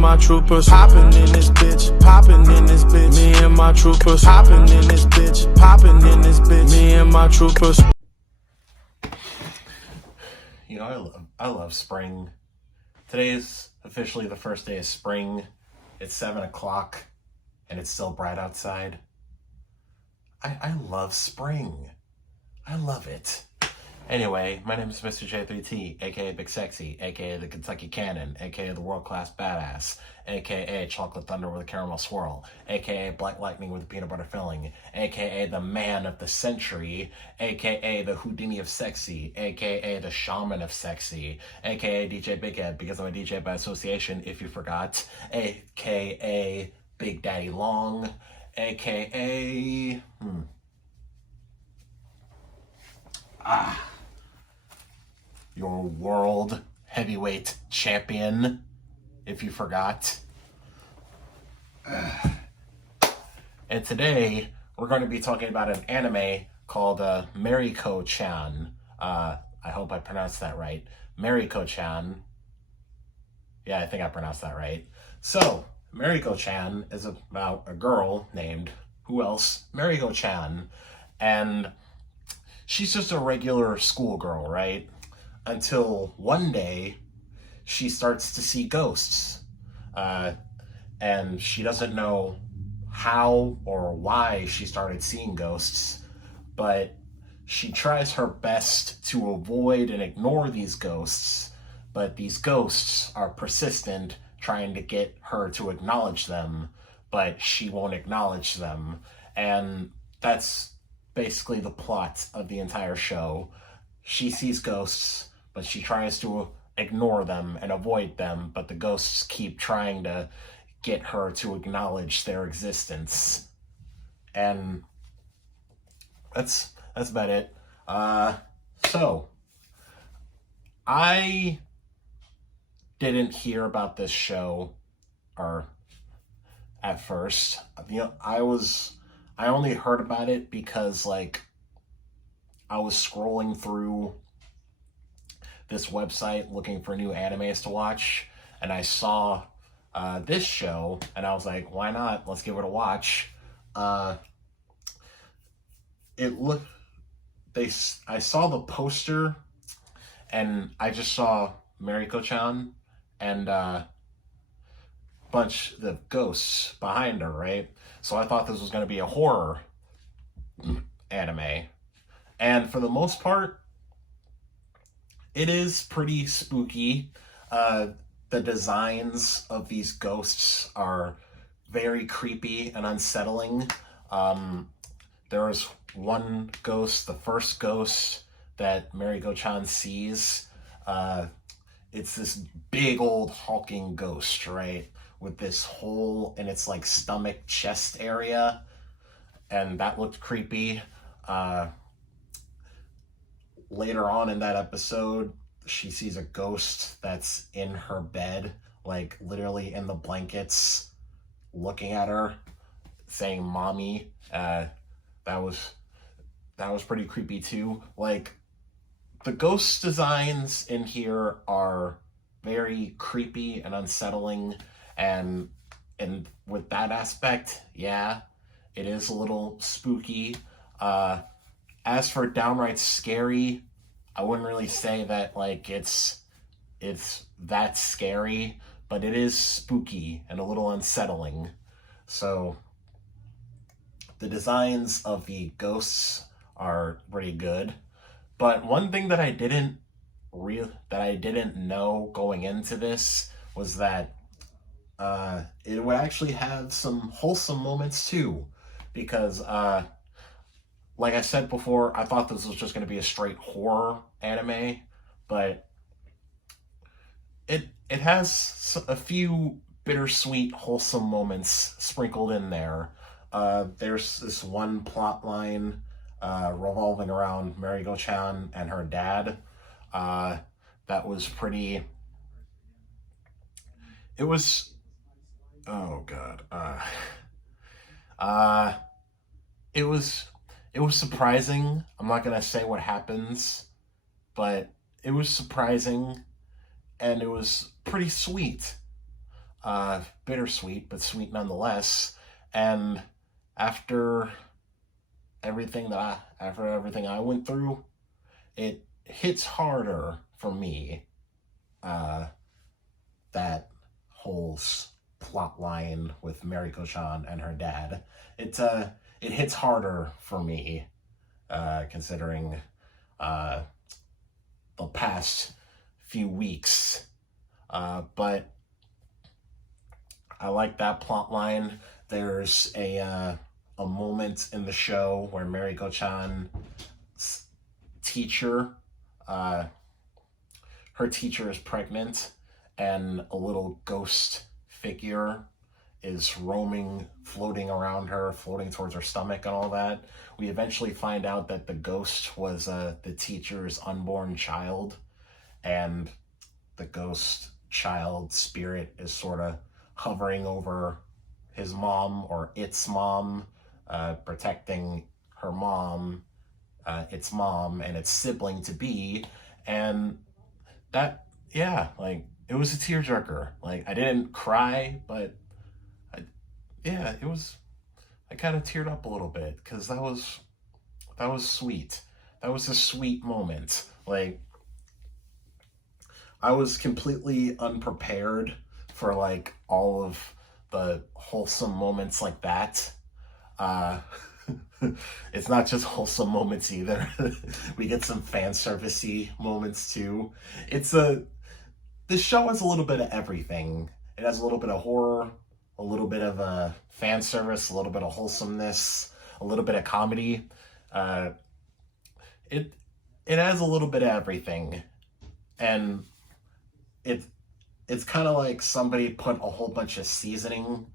my troopers hopping in this bitch, popping in this bitch. Me and my troopers hopping in this bitch, popping in this bitch. Me and my troopers. You know, I love spring. Today is officially the first day of spring. It's 7 o'clock and it's still bright outside. I love spring. I love it. Anyway, my name is Mr. J3T, aka Big Sexy, aka the Kentucky Cannon, aka the World Class Badass, aka Chocolate Thunder with a Caramel Swirl, aka Black Lightning with a Peanut Butter Filling, aka the Man of the Century, aka the Houdini of Sexy, aka the Shaman of Sexy, aka DJ Big Ed, because I'm a DJ by association, if you forgot, aka Big Daddy Long, aka... your world heavyweight champion, if you forgot. And today, we're going to be talking about an anime called Mieruko-Chan. I hope I pronounced that right. Mieruko-Chan. Yeah, I think I pronounced that right. So, Mieruko-Chan is about a girl named, who else? Mieruko-Chan. And she's just a regular schoolgirl, right? Until one day, she starts to see ghosts. And she doesn't know how or why she started seeing ghosts, but she tries her best to avoid and ignore these ghosts, but these ghosts are persistent, trying to get her to acknowledge them, but she won't acknowledge them. And that's basically the plot of the entire show. She sees ghosts, but she tries to ignore them and avoid them, but the ghosts keep trying to get her to acknowledge their existence. And that's about it. So I didn't hear about this show or at first. You know, I only heard about it because like I was scrolling through this website looking for new animes to watch, and I saw this show, and I was like, why not? Let's give it a watch. I saw the poster, and I just saw Mieruko-Chan and bunch of ghosts behind her, right? So I thought this was going to be a horror anime, and for the most part, it is pretty spooky. The designs of these ghosts are very creepy and unsettling. There is one ghost, the first ghost that Mieruko-Chan sees. It's this big old hulking ghost, right? With this hole in its like stomach chest area. And that looked creepy. Later on in that episode, she sees a ghost that's in her bed, like literally in the blankets, looking at her, saying "mommy." That was pretty creepy too. Like, the ghost designs in here are very creepy and unsettling, and with that aspect, yeah, it is a little spooky. As for downright scary, I wouldn't really say that like it's that scary, but it is spooky and a little unsettling. So the designs of the ghosts are pretty good. But one thing that I didn't know going into this was that it would actually have some wholesome moments too, because like I said before, I thought this was just going to be a straight horror anime, but it has a few bittersweet, wholesome moments sprinkled in there. There's this one plot line revolving around Mieruko-Chan and her dad that was pretty... It was... Oh, God. It was surprising. I'm not going to say what happens, but it was surprising, and it was pretty sweet. Bittersweet, but sweet nonetheless. And after after everything I went through, it hits harder for me. Uh, that whole plot line with Mieruko-Chan and her dad. It hits harder for me, considering uh, the past few weeks. But I like that plot line. There's a moment in the show where Mieruko-Chan's teacher, her teacher is pregnant, and a little ghost figure is floating around her, floating towards her stomach and all that. We eventually find out that the ghost was the teacher's unborn child, and the ghost child spirit is sort of hovering over his mom, or its mom, protecting her mom, its mom, and its sibling to be. And that, yeah, like, it was a tearjerker. Like, I didn't cry, but yeah, it was, I kind of teared up a little bit, because that was sweet. That was a sweet moment. Like, I was completely unprepared for, like, all of the wholesome moments like that. It's not just wholesome moments either. We get some fan servicey moments too. This show has a little bit of everything. It has a little bit of horror, a little bit of fan service, a little bit of wholesomeness, a little bit of comedy. It has a little bit of everything, and it's kind of like somebody put a whole bunch of seasoning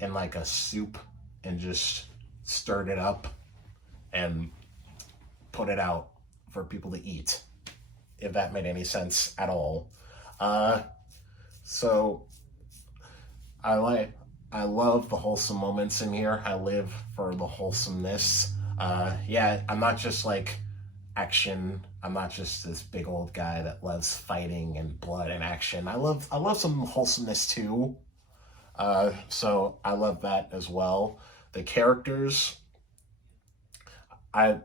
in like a soup and just stirred it up and put it out for people to eat, if that made any sense at all. So I love the wholesome moments in here. I live for the wholesomeness. Yeah, I'm not just like action. I'm not just this big old guy that loves fighting and blood and action. I love some wholesomeness too. So I love that as well. The characters,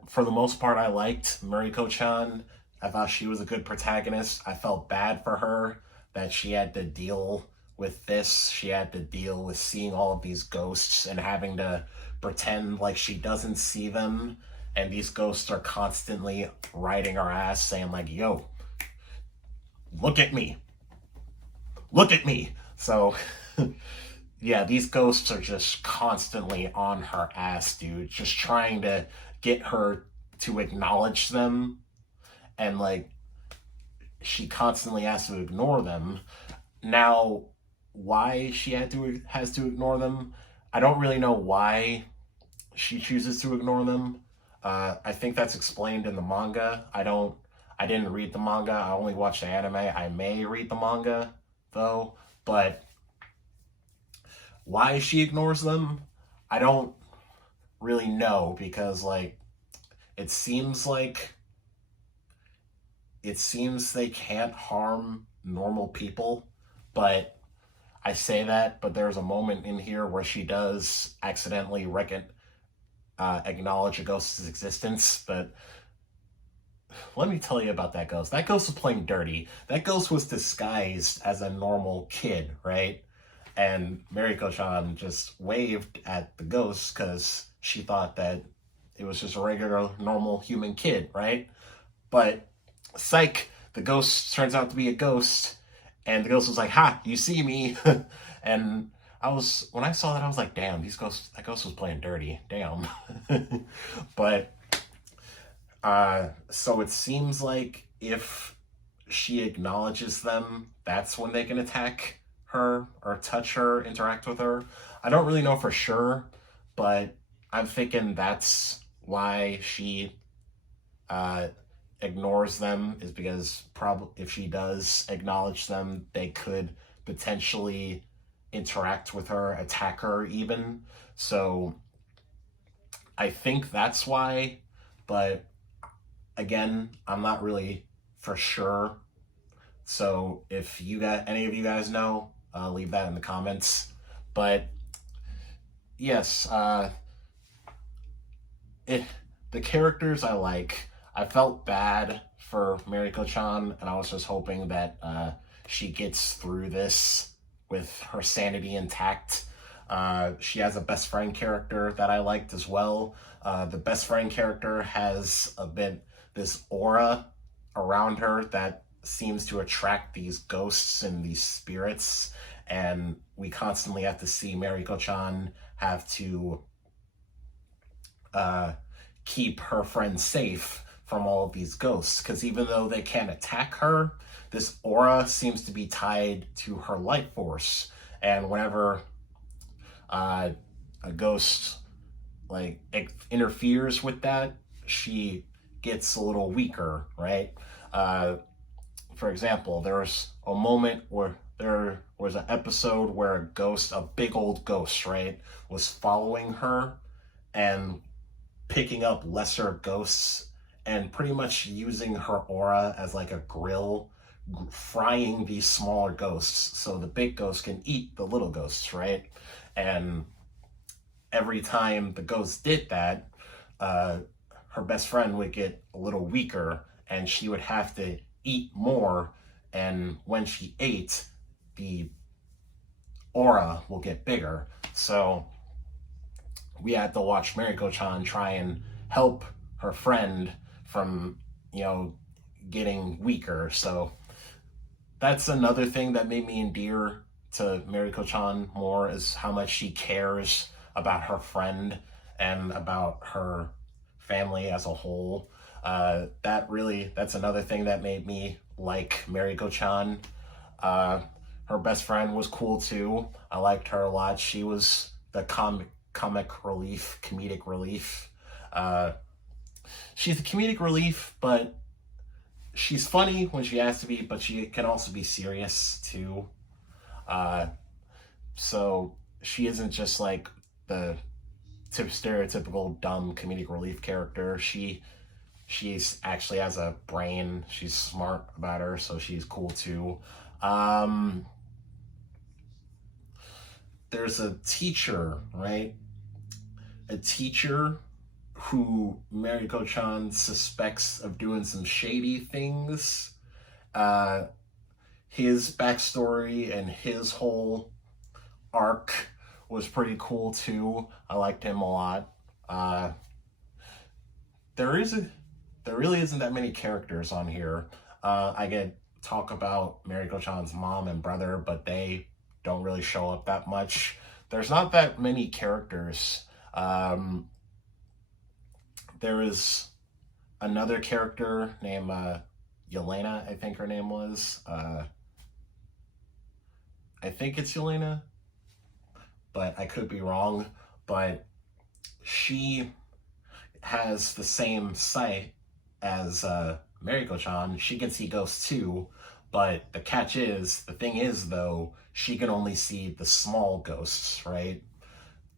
for the most part, I liked Mieruko-Chan. I thought she was a good protagonist. I felt bad for her that she had to deal with this. She had to deal with seeing all of these ghosts and having to pretend like she doesn't see them. And these ghosts are constantly riding her ass, saying like, yo, look at me. Look at me. So, yeah, these ghosts are just constantly on her ass, dude. Just trying to get her to acknowledge them. And, like, she constantly has to ignore them. Now, why she has to ignore them, I don't really know why she chooses to ignore them. I think that's explained in the manga. I didn't read the manga. I only watched the anime. I may read the manga, though. But why she ignores them, I don't really know, because, like, it seems they can't harm normal people. But I say that, but there's a moment in here where she does accidentally acknowledge a ghost's existence. But let me tell you about that ghost. That ghost was playing dirty. That ghost was disguised as a normal kid, right? And Mieruko-Chan just waved at the ghost because she thought that it was just a regular, normal human kid, right? But psych, the ghost turns out to be a ghost, and the ghost was like, "Ha, you see me?" And when I saw that, I was like, "Damn, that ghost was playing dirty, damn." But so it seems like if she acknowledges them, that's when they can attack her or touch her, interact with her. I don't really know for sure, but I'm thinking that's why she ignores them, is because probably if she does acknowledge them, they could potentially interact with her, attack her even. So I think that's why, but again, I'm not really for sure. So if any of you guys know, leave that in the comments. But yes, the characters I like. I felt bad for Mieruko-Chan, and I was just hoping that she gets through this with her sanity intact. She has a best friend character that I liked as well. The best friend character has a bit this aura around her that seems to attract these ghosts and these spirits, and we constantly have to see Mieruko-Chan have to keep her friends safe from all of these ghosts, because even though they can't attack her, this aura seems to be tied to her life force, and whenever a ghost like interferes with that, she gets a little weaker, right? For example, there was a moment where there was an episode where a ghost, a big old ghost, right, was following her and picking up lesser ghosts and pretty much using her aura as like a grill, frying these smaller ghosts so the big ghosts can eat the little ghosts, right? And every time the ghost did that, her best friend would get a little weaker and she would have to eat more, and when she ate, the aura will get bigger. So we had to watch Mieruko-Chan try and help her friend from, getting weaker. So that's another thing that made me endear to Mieruko-Chan more, is how much she cares about her friend and about her family as a whole. That's another thing that made me like Mieruko-Chan. Her best friend was cool too. I liked her a lot. She was the comedic relief. She's a comedic relief, but she's funny when she has to be, but she can also be serious too. So she isn't just like the stereotypical dumb comedic relief character. She's actually has a brain. She's smart about her, so she's cool too. There's a teacher, right? A teacher who Mieruko-Chan suspects of doing some shady things. His backstory and his whole arc was pretty cool too. I liked him a lot. There really isn't that many characters on here. I get talk about Mieruko-Chan's mom and brother, but they don't really show up that much. There's not that many characters. There is another character named Yelena, I think her name was. I think it's Yelena, but I could be wrong. But she has the same sight as Mieruko-Chan. She can see ghosts too, but the thing is though, she can only see the small ghosts, right?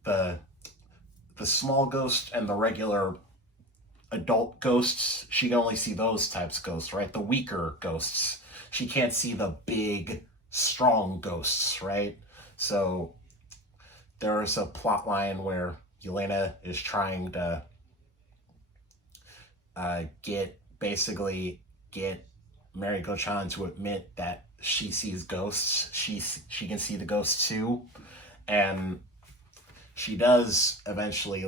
The small ghost and the regular adult ghosts, she can only see those types of ghosts, right? The weaker ghosts. She can't see the big, strong ghosts, right? So there's a plot line where Yelena is trying to get Mieruko-Chan to admit that she sees ghosts. She can see the ghosts too, and she does eventually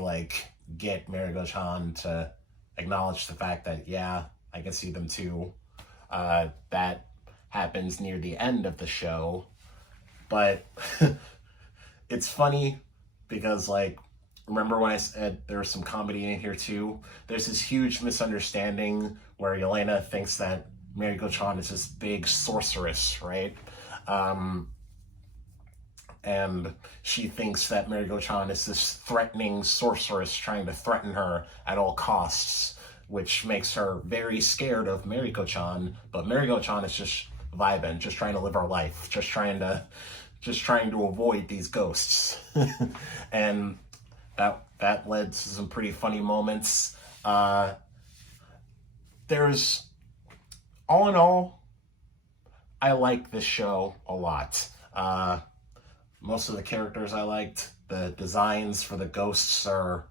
get Mieruko-Chan to acknowledge the fact that, yeah, I can see them too. That happens near the end of the show, but it's funny because remember when I said there was some comedy in here too? There's this huge misunderstanding where Yelena thinks that Mieruko-Chan is this big sorceress, right? And she thinks that Mieruko-Chan is this threatening sorceress trying to threaten her at all costs, which makes her very scared of Mieruko-Chan. But Mieruko-Chan is just vibing, just trying to live her life, just trying to avoid these ghosts. And that led to some pretty funny moments. There's, all in all, I like this show a lot. Most of the characters I liked. The designs for the ghosts are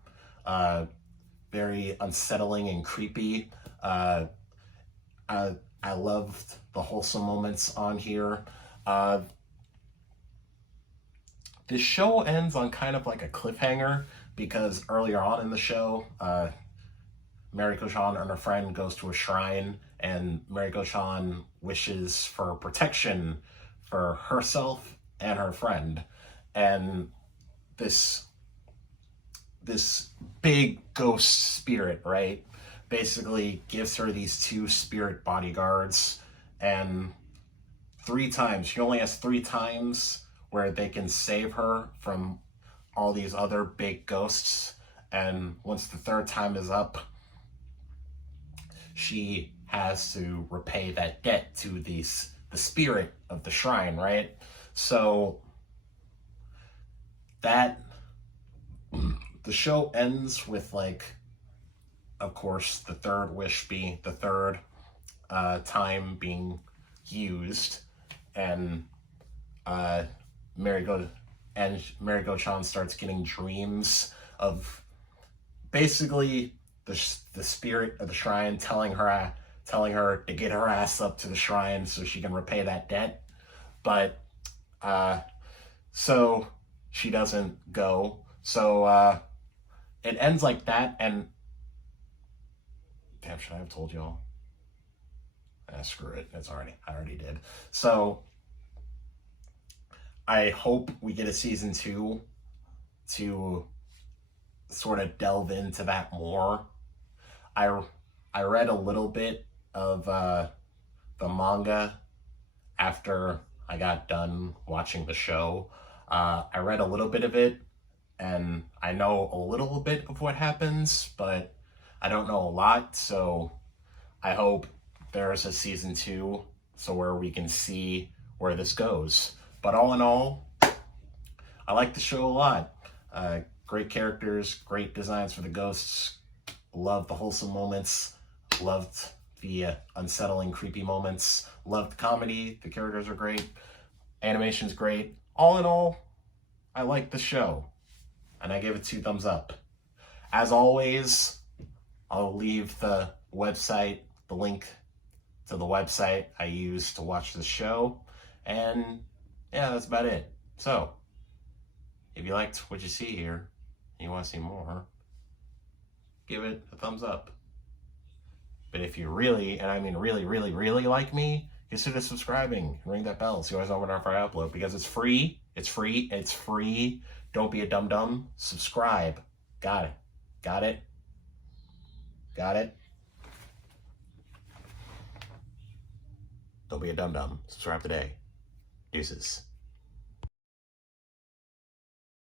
very unsettling and creepy. I loved the wholesome moments on here. This show ends on kind of like a cliffhanger because earlier on in the show, Mieruko-Chan and her friend goes to a shrine, and Mieruko-Chan wishes for protection for herself and her friend. And this big ghost spirit, right, basically gives her these 2 spirit bodyguards, and 3 times, she only has 3 times where they can save her from all these other big ghosts. And once the 3rd time is up, she has to repay that debt to the spirit of the shrine, right? So that the show ends with, like, of course, the 3rd wish being the 3rd time being used, and Mieruko-Chan starts getting dreams of basically the spirit of the shrine telling her to get her ass up to the shrine so she can repay that debt. But so she doesn't go. So it ends like that. And damn, should I have told y'all? Screw it. I already did. So I hope we get a season 2 to sort of delve into that more. I read a little bit of the manga after I got done watching the show. I read a little bit of it, and I know a little bit of what happens, but I don't know a lot, so I hope there's a season 2 so where we can see where this goes. But all in all, I like the show a lot. Great characters, great designs for the ghosts. Loved the wholesome moments. Loved the unsettling, creepy moments. Loved the comedy. The characters are great. Animation's great. All in all, I like the show. And I gave it 2 thumbs up. As always, I'll leave the website, the link to the website I use to watch the show. And yeah, that's about it. So, if you liked what you see here, and you want to see more, give it a thumbs up. But if you really, and I mean really, really, really like me, consider subscribing and ring that bell so you always know whenever I upload, because it's free. It's free. It's free. Don't be a dum-dum. Subscribe. Got it. Got it. Got it. Don't be a dum-dum. Subscribe today. Deuces.